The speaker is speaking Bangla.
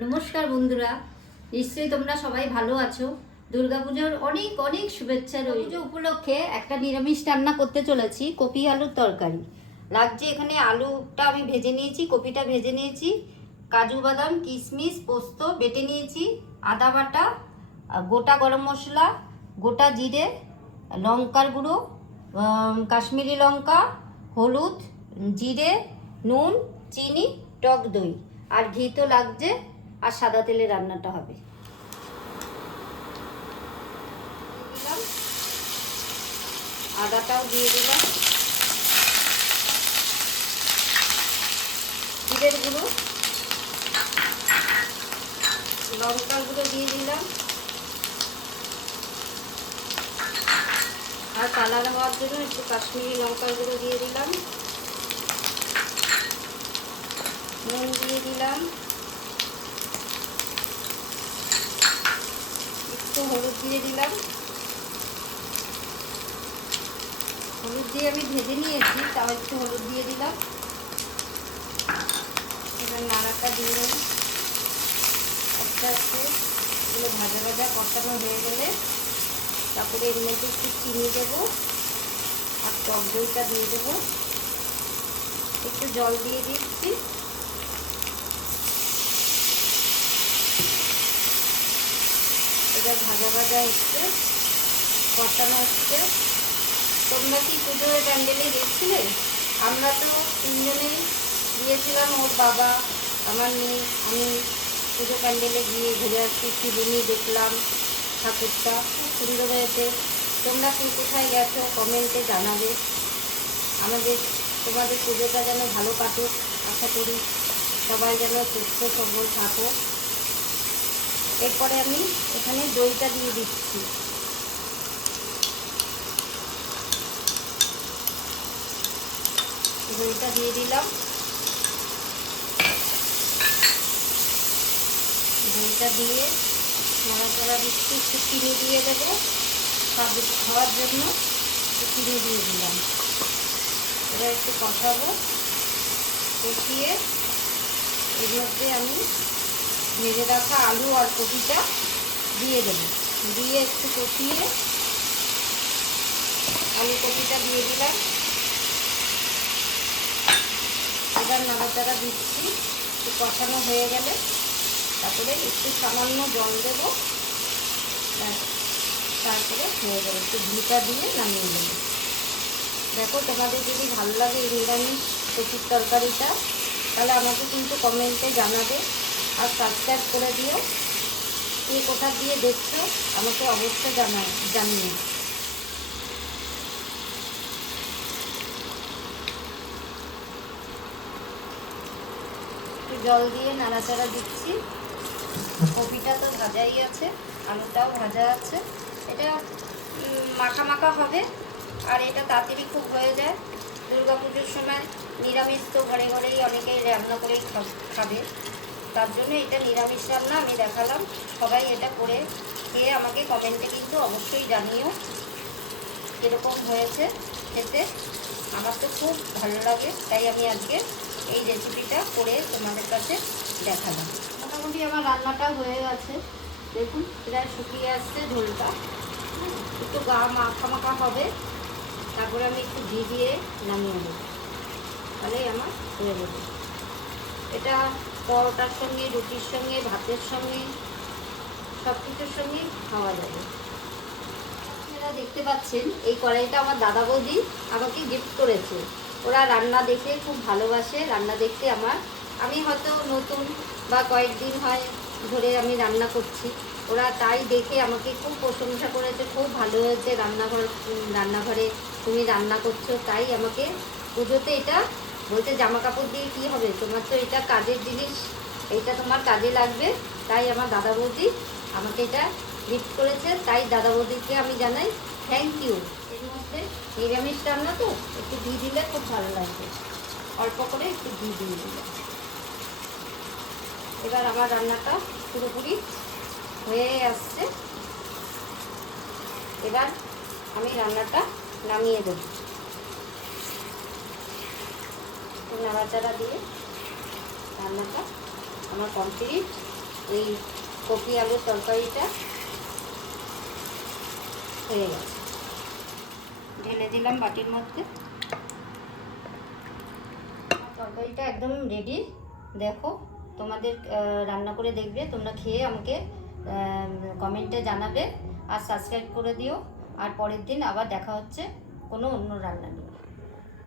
নমস্কার বন্ধুরা, নিশ্চয়ই তোমরা সবাই ভালো আছো। দুর্গাপুজোর অনেক অনেক শুভেচ্ছা রইল। পুজো উপলক্ষে একটা নিরামিষ রান্না করতে চলেছি, কপি আলুর তরকারি। লাগছে এখানে আলুটা আমি ভেজে নিয়েছি, কপিটা ভেজে নিয়েছি, কাজু বাদাম কিশমিশ পোস্ত বেটে নিয়েছি, আদা বাটা, গোটা গরম মশলা, গোটা জিরে, লঙ্কার গুঁড়ো, কাশ্মীরি লঙ্কা, হলুদ, জিরে, নুন, চিনি, টক দই আর ঘি তো লাগছে, আর সাদা তেলে রান্নাটা হবে। দিলাম আদাটাও দিয়ে দিলাম, জিরের গুঁড়ো, লঙ্কার গুঁড়ো দিয়ে দিলাম, আর কালার হওয়ার জন্য একটু কাশ্মীরি লঙ্কার গুঁড়ো দিয়ে দিলাম, নুন দিয়ে দিলাম, একটু হলুদ দিয়ে দিলাম। হলুদ দিয়ে আমি ভেজে নিয়েছি, তাও একটু হলুদ দিয়ে দিলাম। এবার নাড়াটা দিয়ে দেবো আস্তে আস্তে। এগুলো ভাজা ভাজা কষানো হয়ে গেলে তারপরে এর মধ্যে একটু চিনি দেবো আর টক দইটা দিয়ে দেবো। একটু জল দিয়ে দিচ্ছি। এবার ভাজা ভাজা হচ্ছে, কষানো হচ্ছে। তোমরা কি পুজোর প্যান্ডেলে গেছিলে? আমরা তো তিনজনেই গিয়েছিলাম, ওর বাবা, আমার মেয়ে, আমি। পুজো প্যান্ডেলে গিয়ে ঘুরে আসছি, শিবনী দেখলাম, ঠাকুরটা খুব সুন্দর হয়েছে। তোমরা কি কোথায় গেছো কমেন্টে জানাবে। তোমাদের পুজোটা যেন ভালো কাটুক, আশা করি সবাই যেন সুস্থ সবল থাকো। এরপরে আমি এখানে দইটা দিয়ে দিচ্ছি। দইটা দিয়ে দিলাম। দইটা দিয়ে নাড়াচাড়া দিচ্ছি। একটু চিনি দিয়ে দেবো, স্বাদ খাওয়ার জন্য একটু চিনি দিয়ে দিলাম। এবার একটু কষাবো, কষিয়ে এর মধ্যে আমি ভেজে রাখা আলু আর কপিটা দিয়ে দেবো। দিয়ে একটু কষিয়ে আলু কপিটা দিয়ে দিলাম। এবার নাড়াচাড়া দিচ্ছি। একটু কষানো হয়ে গেলে তারপরে একটু সামান্য জল দেবো, তারপরে হয়ে যাবে। একটু ঘিটা দিয়ে নামিয়ে দেবো। দেখো, তোমাদের যদি ভালো লাগে এই নিরামিষ কপির তরকারিটা, তাহলে আমাকে কিন্তু কমেন্টে জানাবে আর সাবস্ক্রাইব করে দিও। কে কোথা দিয়ে দেখছো আমাকে অবশ্যই জানিয়ে। একটু জল দিয়ে নাড়াচাড়া দিচ্ছি। কপিটা তো ভাজাই আছে, আলুটাও ভাজা আছে। এটা মাখা মাখা হবে, আর এটা তাড়াতাড়ি খুব হয়ে যায়। দুর্গাপুজোর সময় নিরামিষ তো ঘরে ঘরেই অনেকেই রান্না করেই খাবে, তার জন্য এটা নিরামিষ রান্না আমি দেখালাম। সবাই এটা করে খেয়ে আমাকে কমেন্টে কিন্তু অবশ্যই জানিও কীরকম হয়েছে খেতে। আমার তো খুব ভালো লাগে, তাই আমি আজকে এই রেসিপিটা করে তোমাদের কাছে দেখালাম। মোটামুটি আমার রান্নাটা হয়ে গেছে, দেখুন প্রায় শুকিয়ে আসছে ঝোলটা। একটু গা মাখা মাখা হবে, তারপরে আমি একটু ঘি দিয়ে নামিয়ে দেবো, তাহলেই আমার হয়ে যাবে। এটা পরোটার সঙ্গে, রুটির সঙ্গে, ভাতের সঙ্গে, সব কিছুর সঙ্গেই খাওয়া যাবে। আপনারা দেখতে পাচ্ছেন এই কড়াইটা আমার দাদা বৌদি আমাকে গিফট করেছে। ওরা রান্না দেখে খুব ভালোবাসে, রান্না দেখতে আমি হয়তো নতুন বা কয়েকদিন হয় ধরে আমি রান্না করছি, ওরা তাই দেখে আমাকে খুব প্রশংসা করেছে, খুব ভালো হয়েছে রান্নাঘরে তুমি রান্না করছো। তাই আমাকে পুজোতে এটা বলতে, জামা কাপড় দিয়ে কী হবে, তোমার তো এটা কাজের জিনিস, এটা তোমার কাজে লাগবে। তাই আমার দাদা বৌদি আমাকে এটা গিফট করেছে, তাই দাদা বৌদিকে আমি জানাই থ্যাংক ইউ। এর মধ্যে নিরামিষ রান্না তো একটু ঘি দিলে খুব ভালো লাগবে, অল্প করে একটু ঘি দিয়ে দিলাম। এবার আমার রান্নাটা পুরোপুরি হয়ে আসছে। এবার আমি রান্নাটা নামিয়ে দেবো। নাড়াচাড়া দিয়ে রান্নাটা আমার কমপ্লিট এই কপি আলুর তরকারিটা হয়ে গেছে। ঢেলে দিলাম বাটির মধ্যে। তরকারিটা একদম রেডি। দেখো, তোমাদের রান্না করে দেখবে, তোমরা খেয়ে আমাকে কমেন্টে জানাবে আর সাবস্ক্রাইব করে দিও। আর পরের দিন আবার দেখা হচ্ছে কোনো অন্য রান্না নিয়ে।